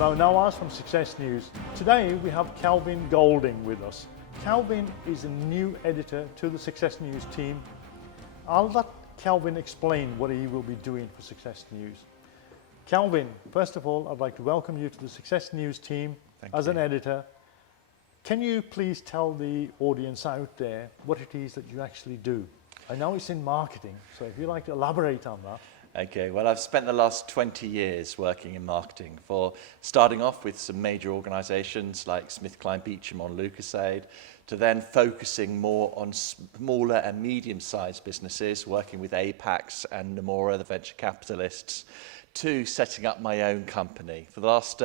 Mo Nawaz from Success News. Today we have Kelvin Golding with us. Kelvin is a new editor to the Success News team. I'll let Kelvin explain what he will be doing for Success News. Kelvin, first of all, I'd like to welcome you to the Success News team as an editor. Can you please tell the audience out there what it is that you actually do? I know it's in marketing, so if you'd like to elaborate on that. Okay, well, I've spent the last 20 years working in marketing, for starting off with some major organisations like SmithKline Beecham on Lucasade, to then focusing more on smaller and medium-sized businesses, working with Apax and Nomura, the venture capitalists, to setting up my own company. For the last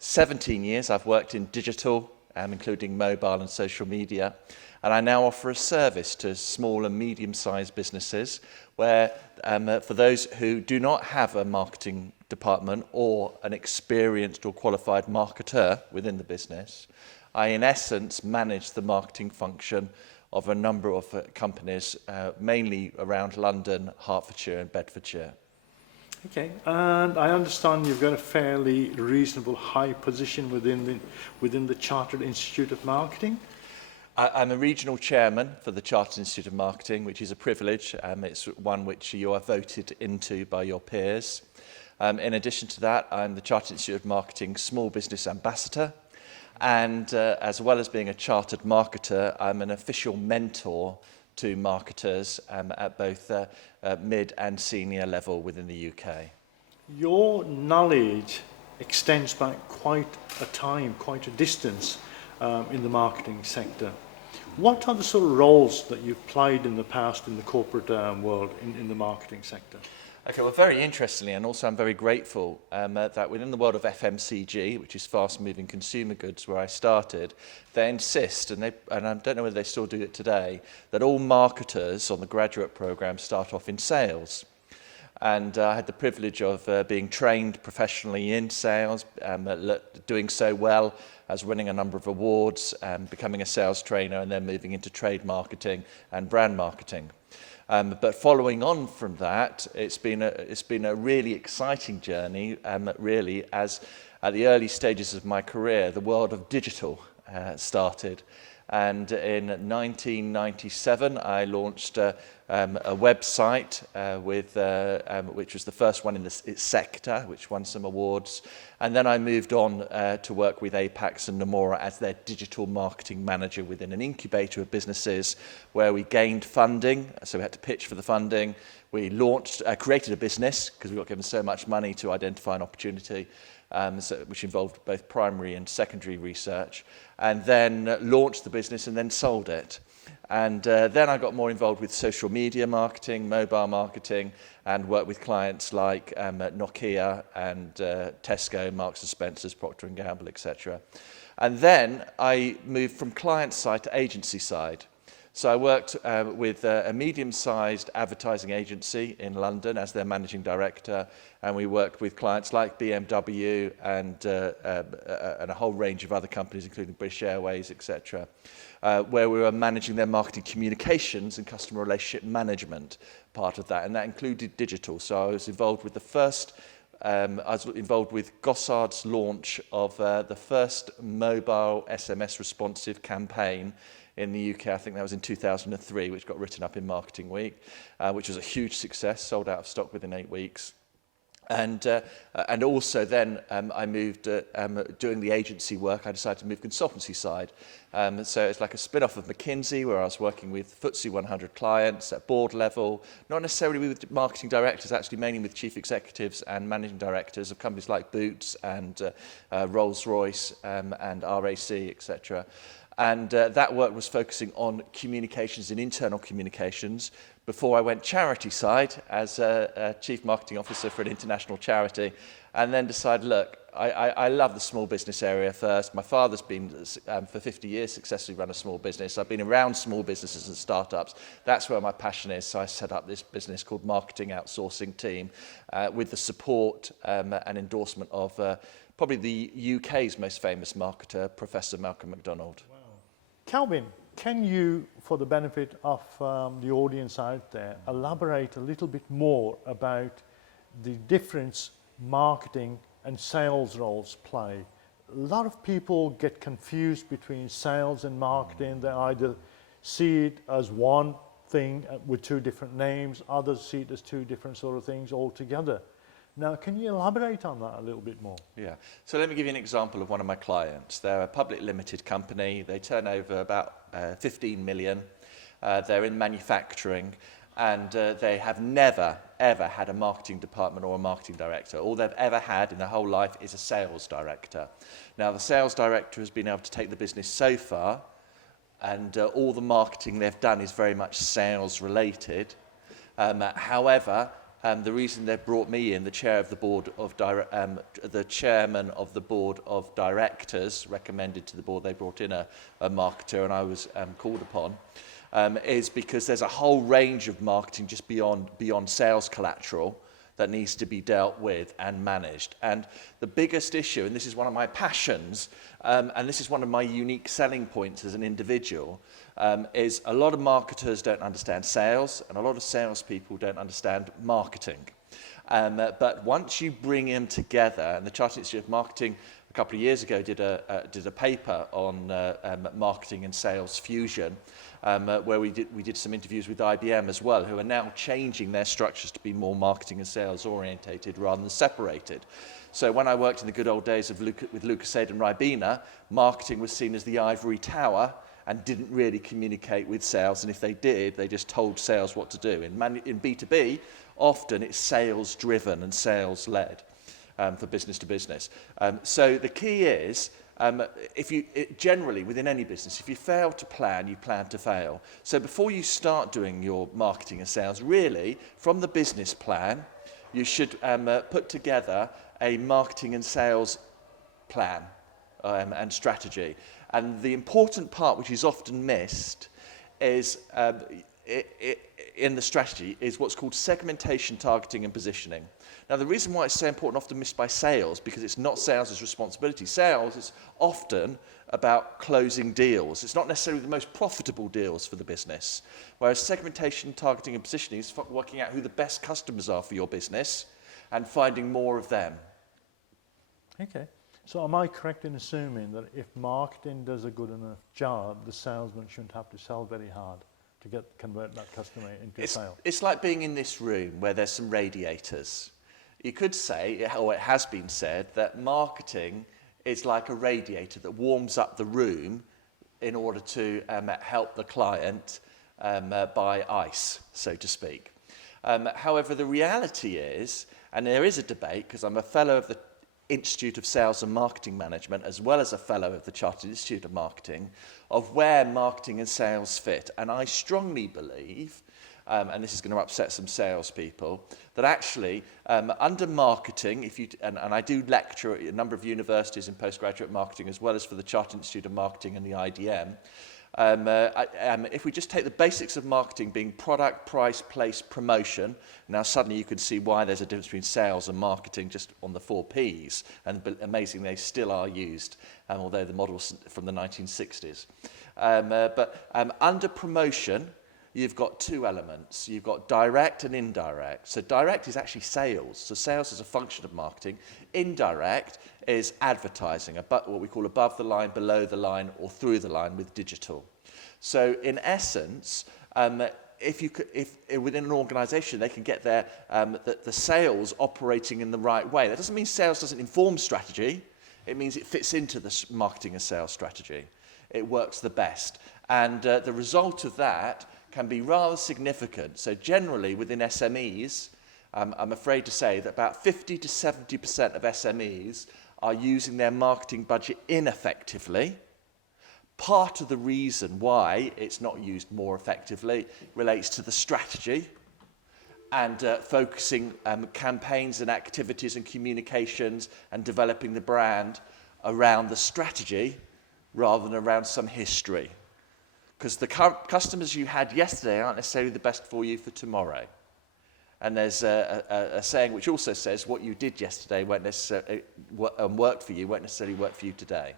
17 years, I've worked in digital, including mobile and social media, and I now offer a service to small and medium-sized businesses where, for those who do not have a marketing department or an experienced or qualified marketer within the business, I, in essence, manage the marketing function of a number of companies, mainly around London, Hertfordshire and Bedfordshire. Okay, and I understand you've got a fairly reasonable high position within the Chartered Institute of Marketing. I'm a regional chairman for the Chartered Institute of Marketing, which is a privilege. It's one which you are voted into by your peers. In addition to that, I'm the Chartered Institute of Marketing Small Business Ambassador. And as well as being a chartered marketer, I'm an official mentor to marketers at both mid and senior level within the UK. Your knowledge extends back quite a distance in the marketing sector. What are the sort of roles that you've played in the past in the corporate world in the marketing sector? Okay, well, very interestingly, and also I'm very grateful that within the world of FMCG, which is fast-moving consumer goods, where I started, they insist, and I don't know whether they still do it today, that all marketers on the graduate program start off in sales. And I had the privilege of being trained professionally in sales, doing so well as winning a number of awards, becoming a sales trainer, and then moving into trade marketing and brand marketing. But following on from that, it's been a really exciting journey, really, as at the early stages of my career, the world of digital started. And in 1997, I launched a website which was the first one in its sector, which won some awards. And then I moved on to work with Apax and Nomura as their digital marketing manager within an incubator of businesses where we gained funding. So we had to pitch for the funding. We created a business because we got given so much money to identify an opportunity, which involved both primary and secondary research, and then launched the business and then sold it. And then I got more involved with social media marketing, mobile marketing, and worked with clients like Nokia and Tesco, Marks & Spencer's, Procter & Gamble, etc. And then I moved from client side to agency side. So I worked with a medium-sized advertising agency in London as their managing director, and we worked with clients like BMW and a whole range of other companies, including British Airways, etc., where we were managing their marketing communications and customer relationship management part of that, and that included digital. So I was involved with Gossard's launch of the first mobile SMS responsive campaign in the UK. I think that was in 2003, which got written up in Marketing Week, which was a huge success, sold out of stock within 8 weeks. And also then I moved, doing the agency work, I decided to move consultancy side. So it's like a spin-off of McKinsey, where I was working with FTSE 100 clients at board level, not necessarily with marketing directors, actually mainly with chief executives and managing directors of companies like Boots and Rolls-Royce and RAC, etc. And that work was focusing on communications and internal communications before I went charity side as a chief marketing officer for an international charity, and then decided, look, I love the small business area first. My father's been, for 50 years, successfully run a small business. I've been around small businesses and startups. That's where my passion is. So I set up this business called Marketing OutSourcing Team with the support and endorsement of probably the UK's most famous marketer, Professor Malcolm MacDonald. Wow. Kelvin, can you, for the benefit of the audience out there, elaborate a little bit more about the difference marketing and sales roles play. A lot of people get confused between sales and marketing. They either see it as one thing with two different names, others see it as two different sort of things altogether. Now, can you elaborate on that a little bit more? Yeah. So let me give you an example of one of my clients. They're a public limited company. They turn over about 15 million. They're in manufacturing, and they have never, ever had a marketing department or a marketing director. All they've ever had in their whole life is a sales director. Now, the sales director has been able to take the business so far, and all the marketing they've done is very much sales related. However, the reason they've brought me in, the chairman of the board of directors recommended to the board, they brought in a marketer, and I was called upon, is because there's a whole range of marketing just beyond sales collateral that needs to be dealt with and managed. And the biggest issue, and this is one of my passions, and this is one of my unique selling points as an individual, is a lot of marketers don't understand sales, and a lot of salespeople don't understand marketing. But once you bring them together, and the Chartered Institute of Marketing a couple of years ago did a paper on marketing and sales fusion, where we did some interviews with IBM as well, who are now changing their structures to be more marketing and sales orientated rather than separated. So when I worked in the good old days with Lucasade and Ribena, marketing was seen as the ivory tower and didn't really communicate with sales, and if they did, they just told sales what to do. In B2B, often it's sales driven and sales led for business to business. So the key is, generally within any business, if you fail to plan, you plan to fail. So before you start doing your marketing and sales, really, from the business plan, you should put together a marketing and sales plan and strategy. And the important part, which is often missed, is in the strategy, is what's called segmentation, targeting, and positioning. Now, the reason why it's so important, often missed by sales, because it's not sales' responsibility. Sales is often about closing deals. It's not necessarily the most profitable deals for the business. Whereas segmentation, targeting, and positioning is working out who the best customers are for your business and finding more of them. Okay. So am I correct in assuming that if marketing does a good enough job, the salesman shouldn't have to sell very hard to convert that customer into a sale? It's like being in this room where there's some radiators. You could say, or it has been said, that marketing is like a radiator that warms up the room in order to help the client buy ice, so to speak. However, the reality is, and there is a debate, because I'm a fellow of the Institute of Sales and Marketing Management, as well as a fellow of the Chartered Institute of Marketing, of where marketing and sales fit. And I strongly believe, and this is going to upset some salespeople, that actually under marketing, and I do lecture at a number of universities in postgraduate marketing, as well as for the Chartered Institute of Marketing and the IDM, if we just take the basics of marketing being product, price, place, promotion, now suddenly you can see why there's a difference between sales and marketing just on the 4 Ps, and amazingly they still are used, although the model's from the 1960s. But under promotion, you've got two elements. You've got direct and indirect. So direct is actually sales. So sales is a function of marketing. Indirect is advertising, what we call above the line, below the line, or through the line with digital. So in essence, if within an organization they can get the sales operating in the right way, that doesn't mean sales doesn't inform strategy. It means it fits into the marketing and sales strategy. It works the best. And the result of that can be rather significant. So generally within SMEs, I'm afraid to say that about 50 to 70% of SMEs are using their marketing budget ineffectively. Part of the reason why it's not used more effectively relates to the strategy and focusing campaigns and activities and communications and developing the brand around the strategy rather than around some history. Because the customers you had yesterday aren't necessarily the best for you for tomorrow. And there's a saying which also says what you did yesterday won't necessarily work for you, won't necessarily work for you today.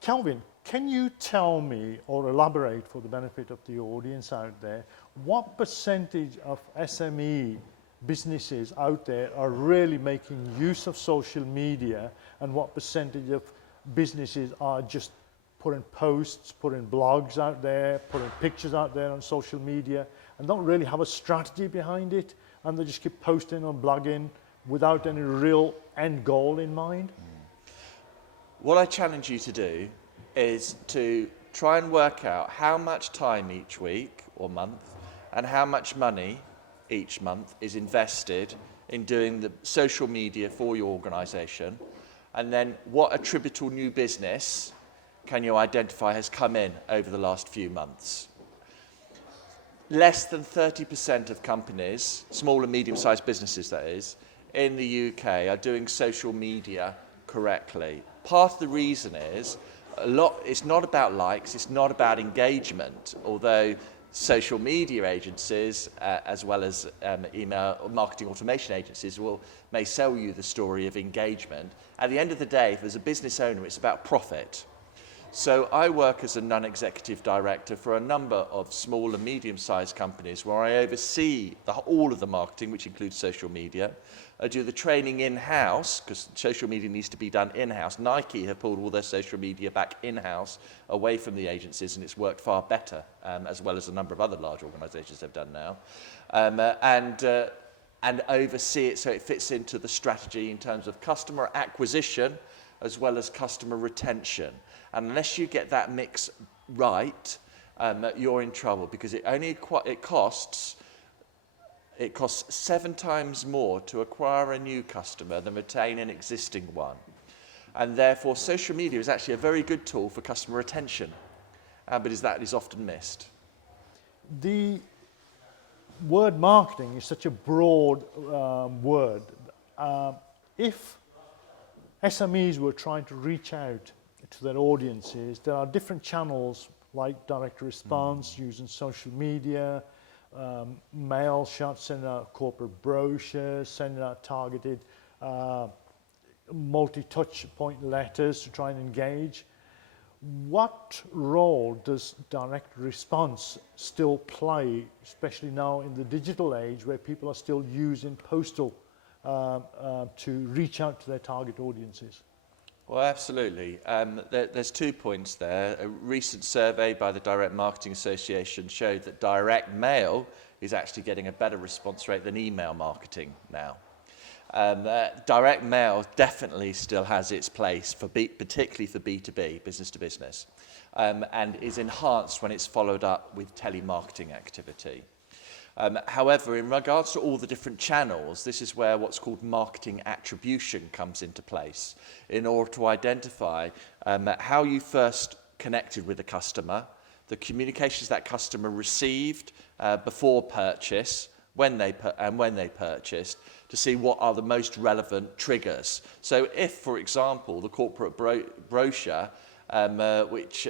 Kelvin, can you tell me or elaborate for the benefit of the audience out there, what percentage of SME businesses out there are really making use of social media, and what percentage of businesses are just putting posts, putting blogs out there, putting pictures out there on social media, and don't really have a strategy behind it, and they just keep posting or blogging without any real end goal in mind? What I challenge you to do is to try and work out how much time each week or month and how much money each month is invested in doing the social media for your organisation, and then what attributable new business can you identify has come in over the last few months. Less than 30% of companies, small and medium-sized businesses that is, in the UK are doing social media correctly. Part of the reason is it's not about likes, it's not about engagement, although social media agencies, as well as email or marketing automation agencies, may sell you the story of engagement. At the end of the day, if as a business owner, it's about profit. So I work as a non-executive director for a number of small and medium-sized companies where I oversee all of the marketing, which includes social media. I do the training in-house, because social media needs to be done in-house. Nike have pulled all their social media back in-house, away from the agencies, and it's worked far better, as well as a number of other large organisations have done now. And oversee it so it fits into the strategy in terms of customer acquisition as well as customer retention. And unless you get that mix right, you're in trouble, because it costs 7 times more to acquire a new customer than retain an existing one. And therefore, social media is actually a very good tool for customer retention, but that is often missed. The word marketing is such a broad word. If SMEs were trying to reach out to their audiences, there are different channels like direct response, using social media, mail shots, sending out corporate brochures, sending out targeted multi-touch point letters to try and engage. What role does direct response still play, especially now in the digital age where people are still using postal to reach out to their target audiences? Well, absolutely. There's 2 points there. A recent survey by the Direct Marketing Association showed that direct mail is actually getting a better response rate than email marketing now. Direct mail definitely still has its place, particularly for B2B, business to business, and is enhanced when it's followed up with telemarketing activity. However, in regards to all the different channels, this is where what's called marketing attribution comes into place, in order to identify how you first connected with the customer, the communications that customer received before purchase, when they purchased, to see what are the most relevant triggers. So if, for example, the corporate brochure, which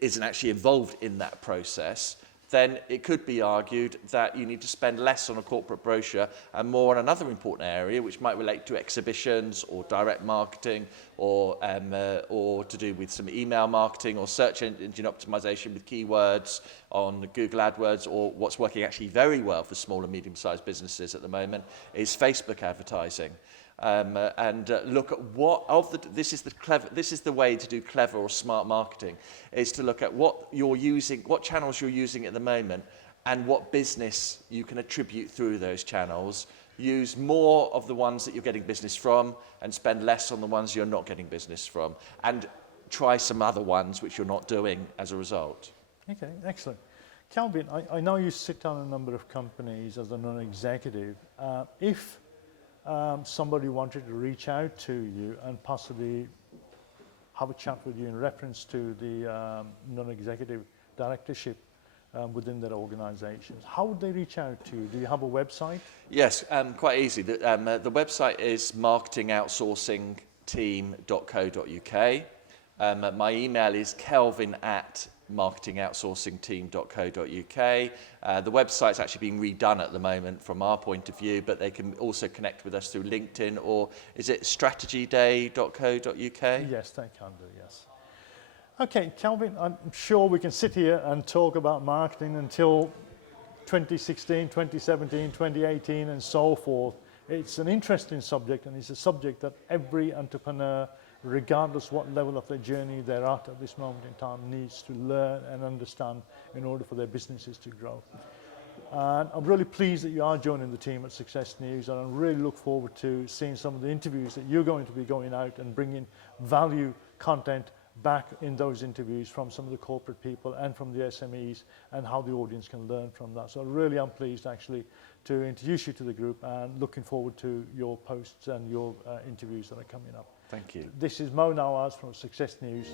isn't actually involved in that process, then it could be argued that you need to spend less on a corporate brochure and more on another important area, which might relate to exhibitions or direct marketing, or to do with some email marketing or search engine optimization with keywords on Google AdWords, or what's working actually very well for small and medium-sized businesses at the moment is Facebook advertising. Look at this is the way to do clever or smart marketing, is to look at what channels you're using at the moment, and what business you can attribute through those channels. Use more of the ones that you're getting business from, and spend less on the ones you're not getting business from, and try some other ones which you're not doing as a result. Okay, excellent. Kelvin, I know you sit on a number of companies as a non-executive. If somebody wanted to reach out to you and possibly have a chat with you in reference to the non-executive directorship within their organizations, how would they reach out to you? Do you have a website? Yes, quite easy. The website is Marketing OutSourcing Team Ltd. My email is kelvin@marketingoutsourcingteam.co.uk. The website's actually being redone at the moment from our point of view, but they can also connect with us through LinkedIn, or is it strategyday.co.uk? Yes, they can do, yes. Okay, Kelvin, I'm sure we can sit here and talk about marketing until 2016, 2017, 2018 and so forth. It's an interesting subject, and it's a subject that every entrepreneur, regardless what level of their journey they're at this moment in time, needs to learn and understand in order for their businesses to grow. And I'm really pleased that you are joining the team at Success News, and I really look forward to seeing some of the interviews that you're going to be going out and bringing value content back in those interviews from some of the corporate people and from the SMEs, and how the audience can learn from that. So really I'm pleased actually to introduce you to the group, and looking forward to your posts and your interviews that are coming up. Thank you. This is Mo Nawaz from Success News.